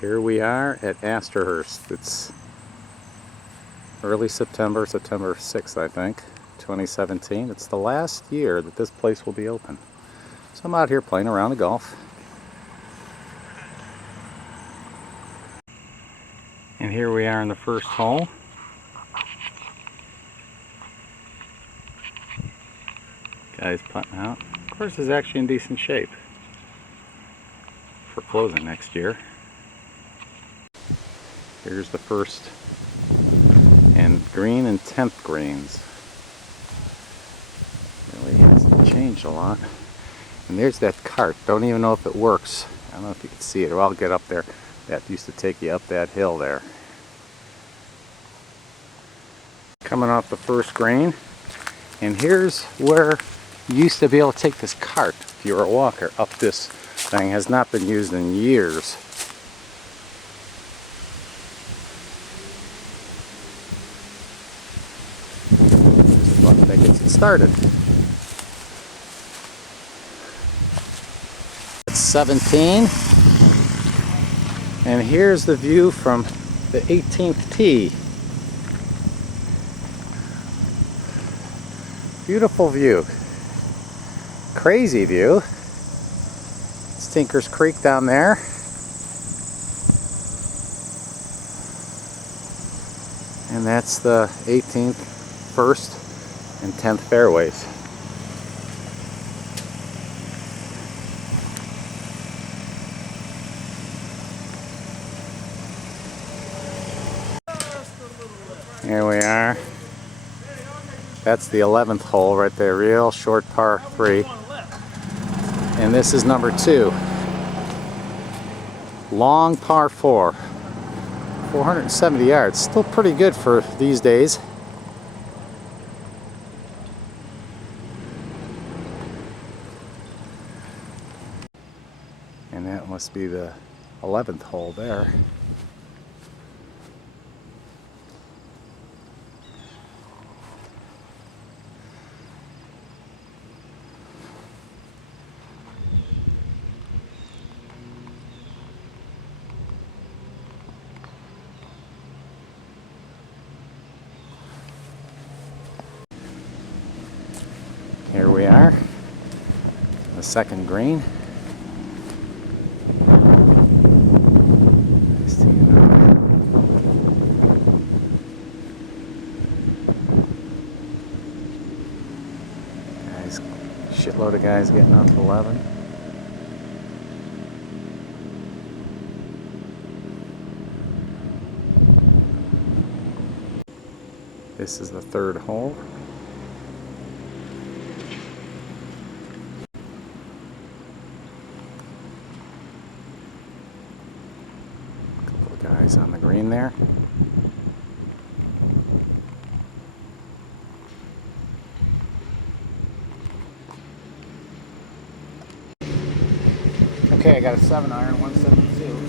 Here we are at Astorhurst. It's early September, September 6th, I think, 2017. It's the last year that this place will be open. So I'm out here playing around the golf. And here we are in the first hole. Guy's putting out. Of course, is actually in decent shape for closing next year. Here's the first and green and 10th greens. Really hasn't changed a lot. And there's that cart. Don't even know if it works. I don't know if you can see it. Well, I'll get up there. That used to take you up that hill there. Coming off the first green. And here's where you used to be able to take this cart, if you were a walker, up this thing. Has not been used in years. There's the button that gets it started. It's 17. And here's the view from the 18th tee. Beautiful view. Crazy view. It's Tinker's Creek down there. And that's the 18th, 1st, and 10th fairways. Here we are. That's the 11th hole right there, real short par 3. And this is number 2. Long par 4. 470 yards. Still pretty good for these days. And that must be the 11th hole there. Here we are, the second green. Guys, shitload of guys getting off 11. This is the third hole. Guys on the green there. Okay, I got a 7-iron, 172.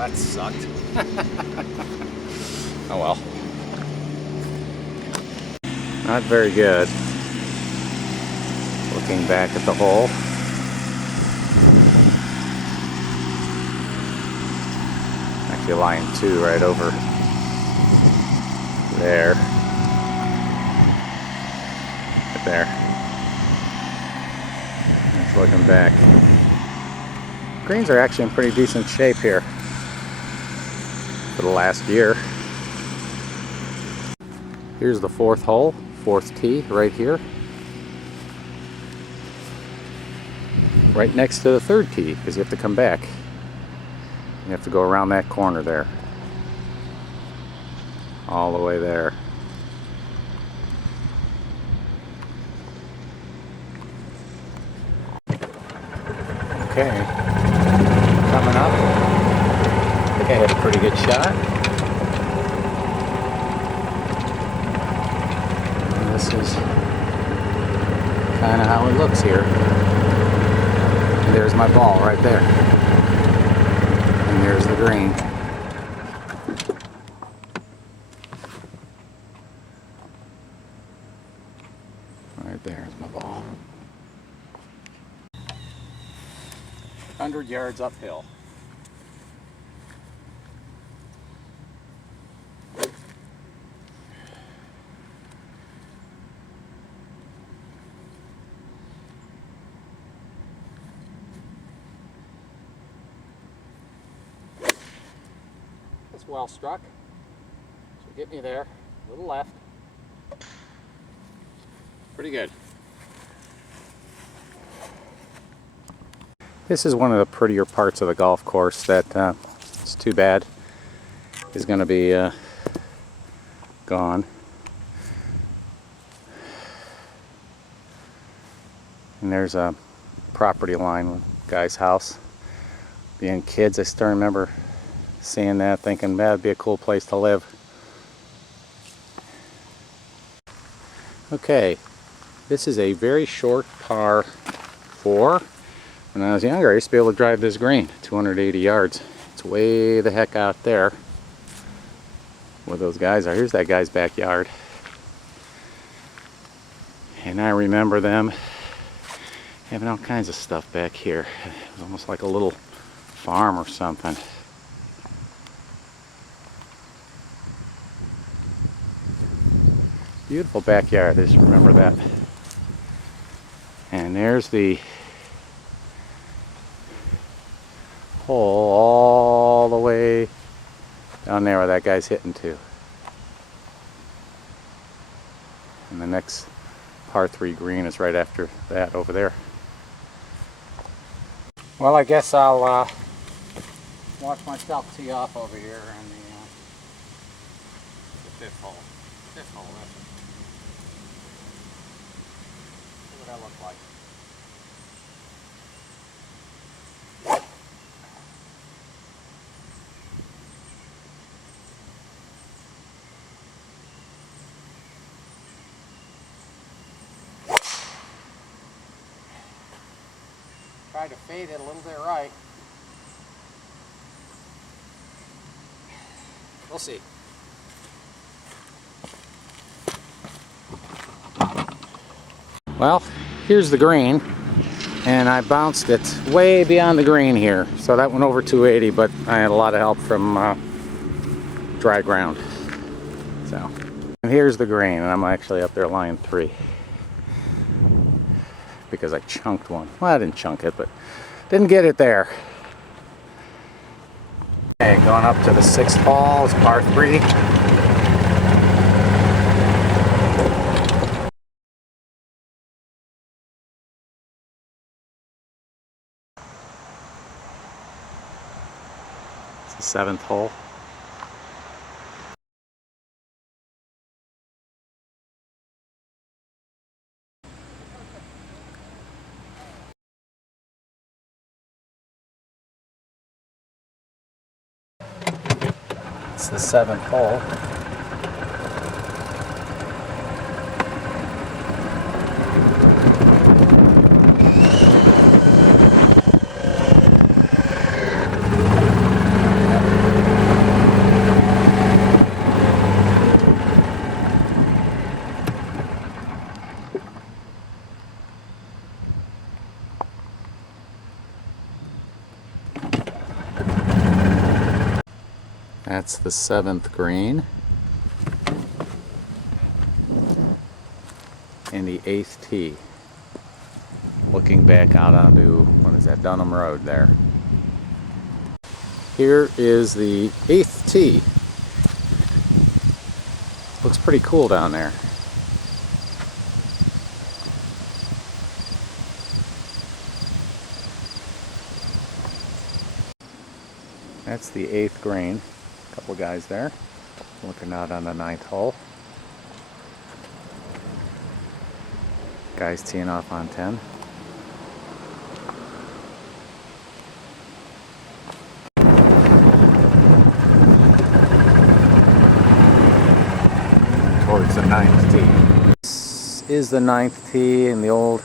That sucked. Oh well. Not very good. Looking back at the hole. Actually line 2 right over there. Right there. That's looking back. Greens are actually in pretty decent shape here for the last year. Here's the 4th hole, 4th tee right here. Right next to the 3rd tee, because you have to come back. You have to go around that corner there. All the way there. Okay, coming up. I think I had a pretty good shot. And this is kind of how it looks here. And there's my ball right there. And there's the green. Right there's my ball. 100 yards uphill. That's well struck. So get me there, a little left. Pretty good. This is one of the prettier parts of the golf course that it's too bad is going to be gone. And there's a property line with a guy's house. Being kids, I still remember seeing that, thinking that'd be a cool place to live. Okay, this is a very short par 4. When I was younger, I used to be able to drive this green, 280 yards. It's way the heck out there where those guys are. Here's that guy's backyard. And I remember them having all kinds of stuff back here. It was almost like a little farm or something. Beautiful backyard, I just remember that. And there's the hole all the way down there where that guy's hitting to. And the next par 3 green is right after that over there. Well, I guess I'll watch myself tee off over here in the 5th hole. 5th hole, that's it. See what that looks like. Try to fade it a little bit right. We'll see. Well, here's the green, and I bounced it way beyond the green here. So that went over 280, but I had a lot of help from dry ground. So, and here's the green, and I'm actually up there line 3. Because I chunked one. Well, I didn't chunk it, but didn't get it there. Okay, going up to the 6th hole is par 3. It's the 7th hole. It's the 7th hole. That's the 7th green. And the 8th tee. Looking back out onto, what is that, Dunham Road there. Here is the 8th tee. Looks pretty cool down there. That's the 8th green. A couple guys there looking out on the 9th hole. Guys teeing off on 10. Towards the 9th tee. is the 9th tee in the old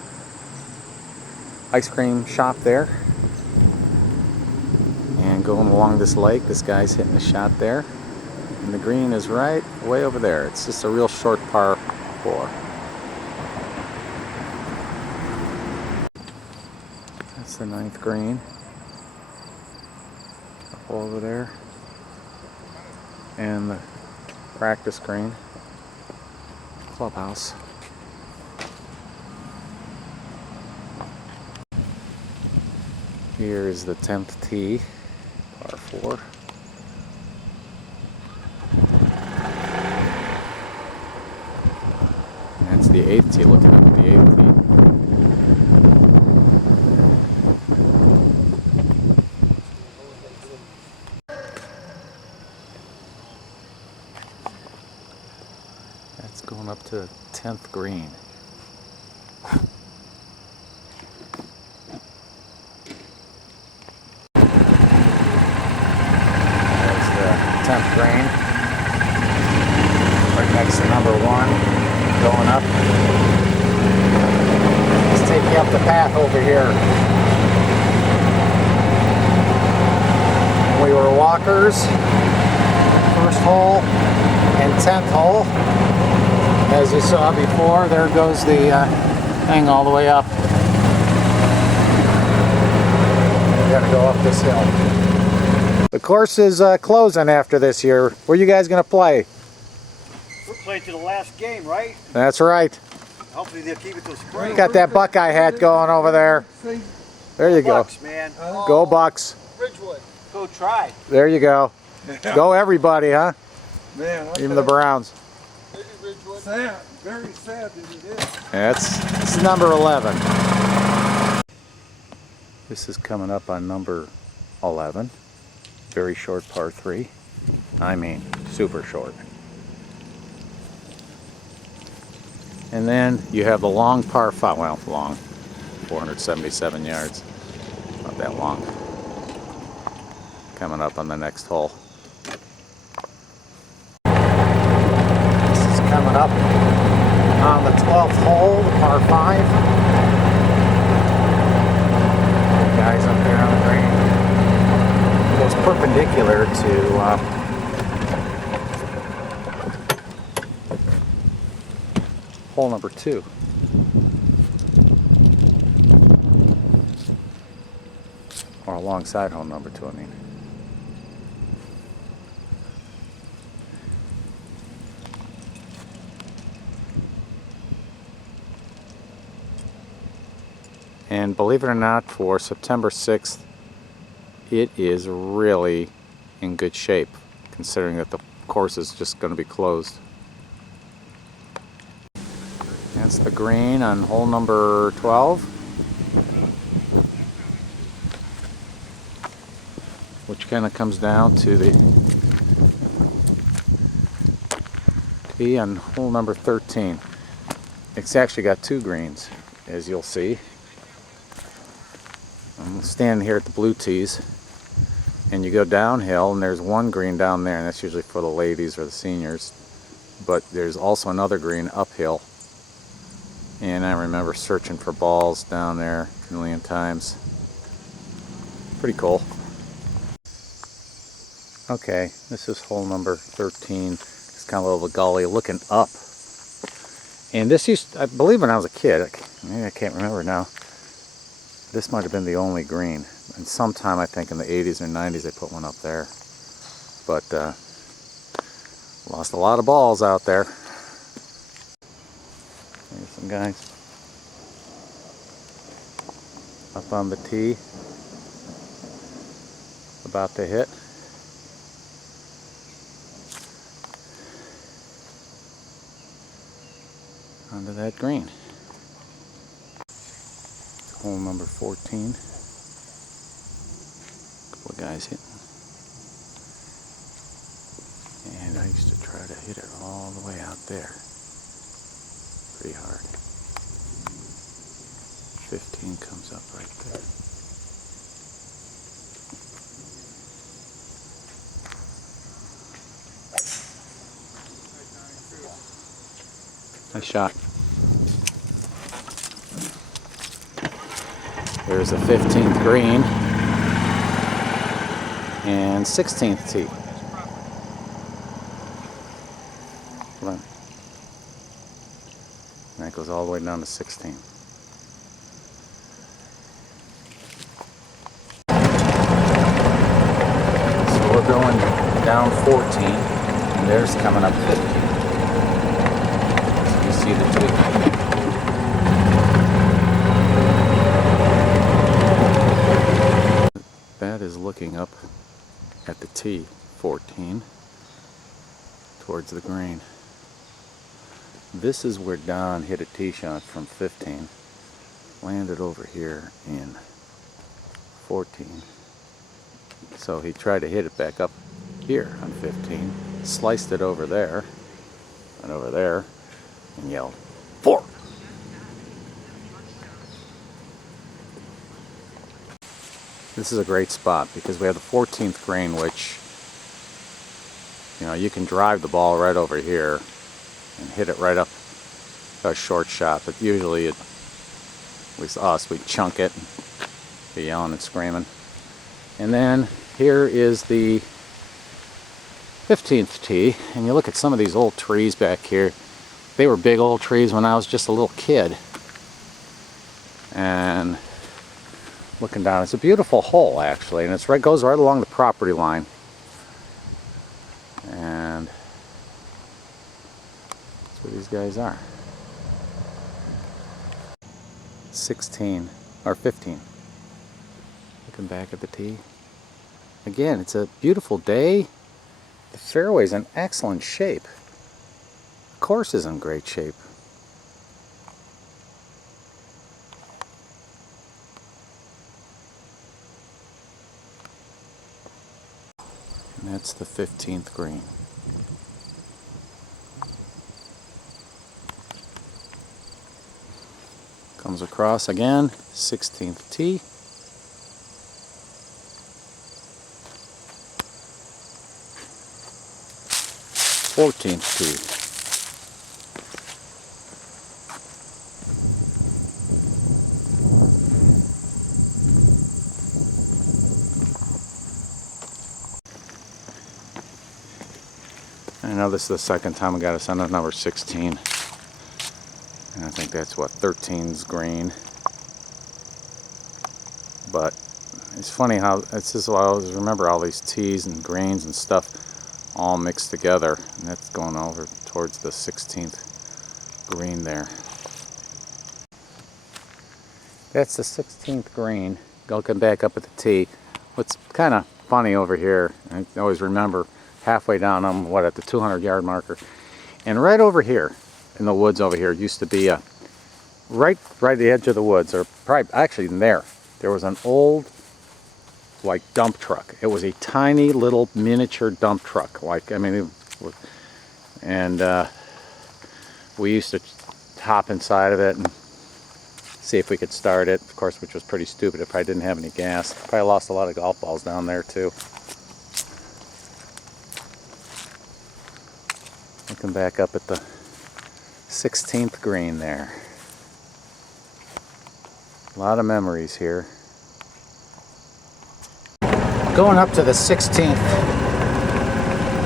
ice cream shop there. And going along this lake, this guy's hitting a shot there. And the green is right way over there. It's just a real short par 4. That's the 9th green. Up over there. And the practice green. Clubhouse. Here is the 10th tee, par 4. And that's the 8th tee, looking up at the 8th tee. That's going up to 10th green. There's the 10th green. Right next to number 1. Going up. Let's take you up the path over here. We were walkers. First hole and 10th hole. As you saw before, there goes the thing all the way up. We gotta go up this hill. The course is closing after this year. Where are you guys gonna play? We're playing to the last game, right? That's right. Hopefully they'll keep it till spring. Got that Buckeye hat going over there. There you go. Bucks, man. Go Bucks. Ridgewood. Go try. There you go. Go everybody, huh? Man, Even the Browns. sad. Very sad that it is. This is number 11. This is coming up on number 11. Very short par 3. I mean, super short. And then you have the long par 5. Well, long. 477 yards. Not that long. Coming up on the next hole. This is coming up on the 12th hole, the par 5. Guys up there on the green. It goes perpendicular to hole number 2. Or alongside hole number 2, I mean. And believe it or not, for September 6th, it is really in good shape, considering that the course is just going to be closed. That's the green on hole number 12, which kind of comes down to the tee on hole number 13. It's actually got 2 greens, as you'll see. I'm standing here at the blue tees, and you go downhill and there's 1 green down there, and that's usually for the ladies or the seniors, but there's also another green uphill, and I remember searching for balls down there a million times. Pretty cool. Okay, this is hole number 13. It's kind of a little gully looking up, and this used, I believe when I was a kid, maybe I can't remember now, this might have been the only green. And sometime, I think in the 80s or 90s, they put one up there. But lost a lot of balls out there. There's some guys up on the tee, about to hit. Onto that green. Hole number 14. Couple of guys hitting. And I used to try to hit it all the way out there. Pretty hard. 15 comes up right there. Nice shot. There's a 15th green and 16th tee. And that goes all the way down to 16. So we're going down 14, and there's coming up 15. You see the tweak. That is looking up at the tee, 14, towards the green. This is where Don hit a tee shot from 15, landed over here in 14. So he tried to hit it back up here on 15, sliced it over there, and over there, and yelled, 4! This is a great spot because we have the 14th green, which, you know, you can drive the ball right over here and hit it right up a short shot, but usually, at least us, we chunk it and be yelling and screaming. And then here is the 15th tee, and you look at some of these old trees back here. They were big old trees when I was just a little kid. And looking down, it's a beautiful hole actually, and it's right, goes right along the property line. And that's where these guys are. 16 or 15. Looking back at the tee. Again, it's a beautiful day. The fairway's in excellent shape. The course is in great shape. And that's the 15th green. Comes across again, 16th tee. Fourteenth tee. I know this is the second time we got us on number 16. And I think that's what, 13's green. But it's funny how, it's just, I always remember all these tees and greens and stuff all mixed together. And that's going over towards the 16th green there. That's the 16th green. Looking back up at the tee. What's kind of funny over here, I always remember halfway down, I'm at the 200-yard marker. And right over here, in the woods over here, used to be a, right at the edge of the woods, or probably actually in there was an old, like, dump truck. It was a tiny little miniature dump truck. Like, I mean, it was, and we used to hop inside of it and see if we could start it, of course, which was pretty stupid. It probably didn't have any gas. Probably lost a lot of golf balls down there too. Looking back up at the 16th green there. A lot of memories here. Going up to the 16th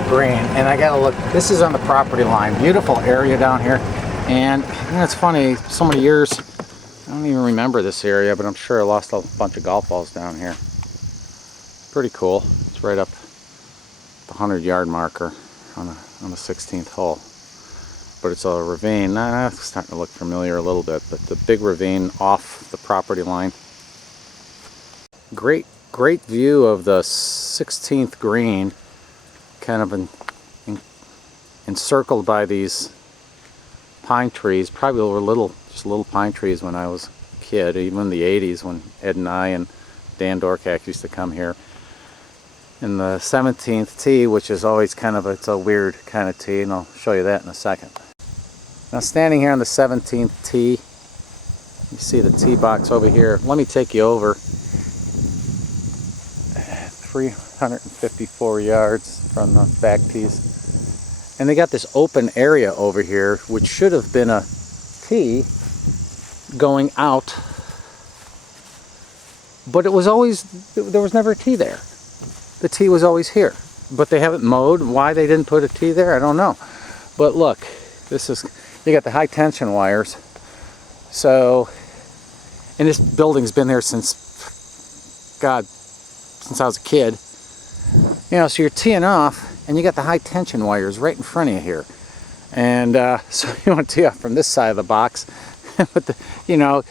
green, and I gotta look, this is on the property line. Beautiful area down here. And you know, it's funny, so many years, I don't even remember this area, but I'm sure I lost a bunch of golf balls down here. Pretty cool. It's right up the 100-yard marker on the 16th hole. But it's a ravine. It's starting to look familiar a little bit, but the big ravine off the property line. Great view of the 16th green, kind of encircled by these pine trees. Probably were just little pine trees when I was a kid, even in the 80s when Ed and I and Dan Dorkak used to come here. And the 17th tee, which is always it's a weird kind of tee, and I'll show you that in a second. Now standing here on the 17th tee, you see the tee box over here. Let me take you over. 354 yards from the back tees. And they got this open area over here, which should have been a tee going out but it was always, there was never a tee there. The tee was always here. But they haven't mowed. Why they didn't put a tee there, I don't know. But look, this is, you got the high tension wires. So, and this building's been there since, God, since I was a kid. You know, so you're teeing off, and you got the high tension wires right in front of you here. And so you want to tee off from this side of the box. But the, you know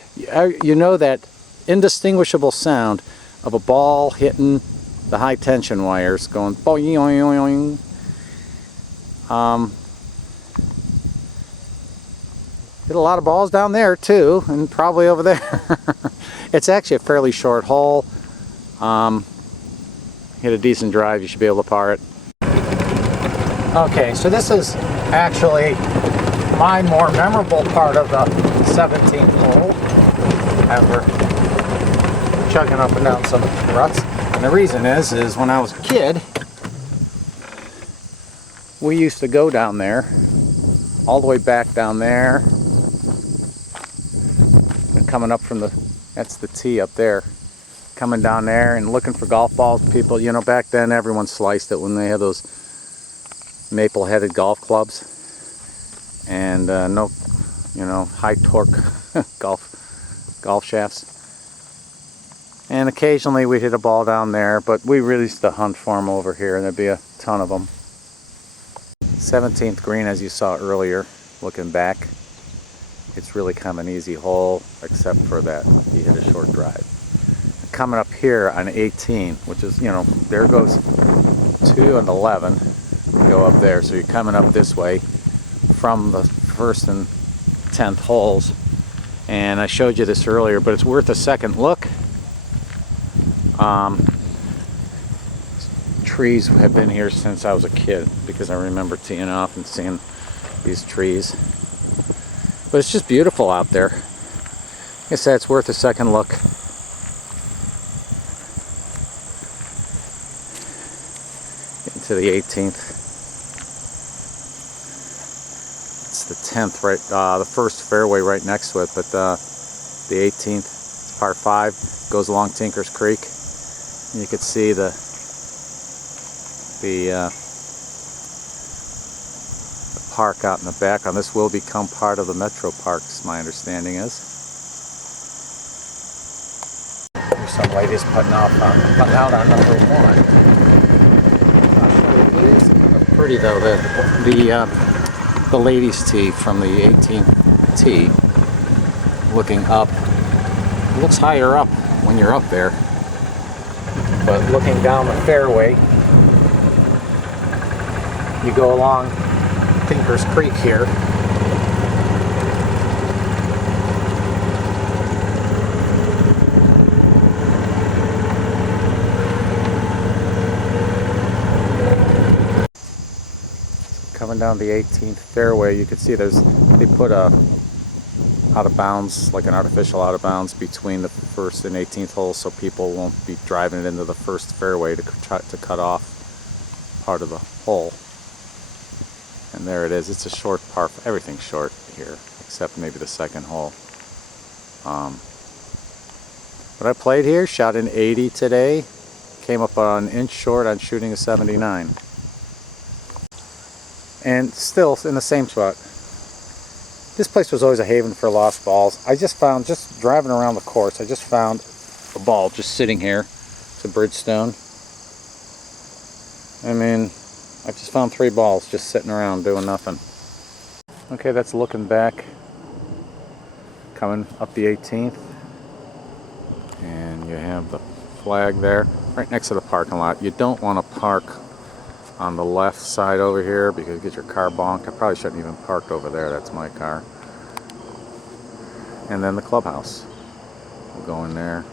that indistinguishable sound of a ball hitting the high tension wires going boing. Hit a lot of balls down there too, and probably over there. It's actually a fairly short hole. Hit a decent drive, you should be able to par it. Okay, so this is actually my more memorable part of the 17th hole. As we're chugging up and down some ruts. And the reason is when I was a kid, we used to go down there, all the way back down there, and coming up from that's the tee up there, coming down there and looking for golf balls. People, you know, back then everyone sliced it when they had those maple-headed golf clubs. And no, you know, high torque golf shafts. And occasionally we'd hit a ball down there, but we really used to hunt for them over here, and there'd be a ton of them. 17th green, as you saw earlier, looking back, it's really kind of an easy hole, except for that you hit a short drive. Coming up here on 18, which is, you know, there goes 2 and 11, go up there, so you're coming up this way from the first and 10th holes. And I showed you this earlier, but it's worth a second look. Trees have been here since I was a kid, because I remember teeing off and seeing these trees. But it's just beautiful out there. Like I said, it's worth a second look. Getting to the 18th. It's the 10th, right? The first fairway right next to it, but the 18th, it's par 5, goes along Tinker's Creek. You could see the park out in the background. This will become part of the Metroparks, my understanding is. There's some ladies putting out on number 1. It is pretty though. The ladies' tee from the 18th tee, looking up. It looks higher up when you're up there, but looking down the fairway, you go along Tinker's Creek here. Coming down the 18th fairway, you can see they put a out of bounds, like an artificial out of bounds between the first and 18th hole, so people won't be driving it into the first fairway to try to cut off part of the hole. And there it is. It's a short par. Everything's short here, except maybe the second hole. But I played here, shot an 80 today, came up an inch short on shooting a 79. And still in the same spot. This place was always a haven for lost balls. I just found, just driving around the course, I just found a ball just sitting here. It's a Bridgestone. I mean, I just found 3 balls just sitting around doing nothing. Okay, that's looking back. Coming up the 18th. And you have the flag there, right next to the parking lot. You don't want to park on the left side over here because you get your car bonked. I probably shouldn't even parked over there. That's my car. And then the clubhouse. We'll go in there.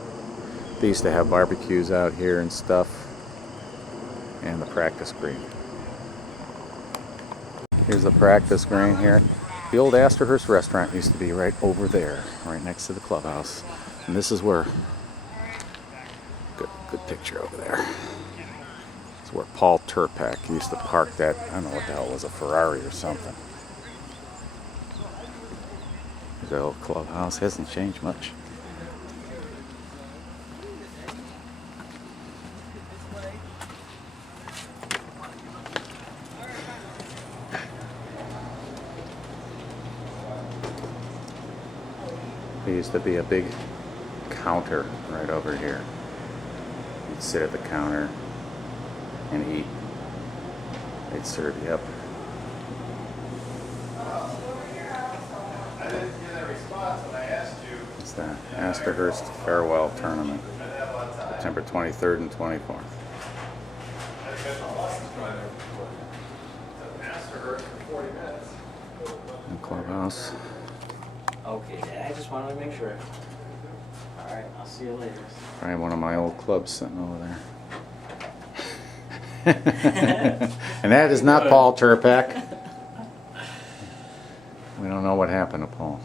They used to have barbecues out here and stuff. And the practice green. Here's the practice green here. The old Astorhurst restaurant used to be right over there, right next to the clubhouse. And this is where, good picture over there. It's where Paul Turpak used to park that, I don't know what the hell it was, a Ferrari or something. The old clubhouse hasn't changed much. There used to be a big counter right over here. You'd sit at the counter and eat. They'd serve you up. I didn't get a response when I asked you. It's the Astorhurst Farewell Tournament, September 23rd and 24th. I got the buses driving to Astorhurst for 40 minutes. In Clubhouse. Okay, Dad, I just wanted to make sure. All right, I'll see you later. Probably one of my old clubs sitting over there. And that is not Paul Turpak. We don't know what happened to Paul.